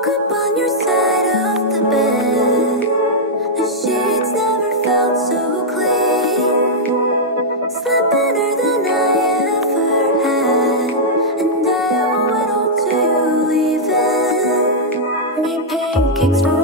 woke up on your side of the bed. The sheets never felt so clean. Slept better than I ever had, and I owe it all to you leaving. Made pancakes for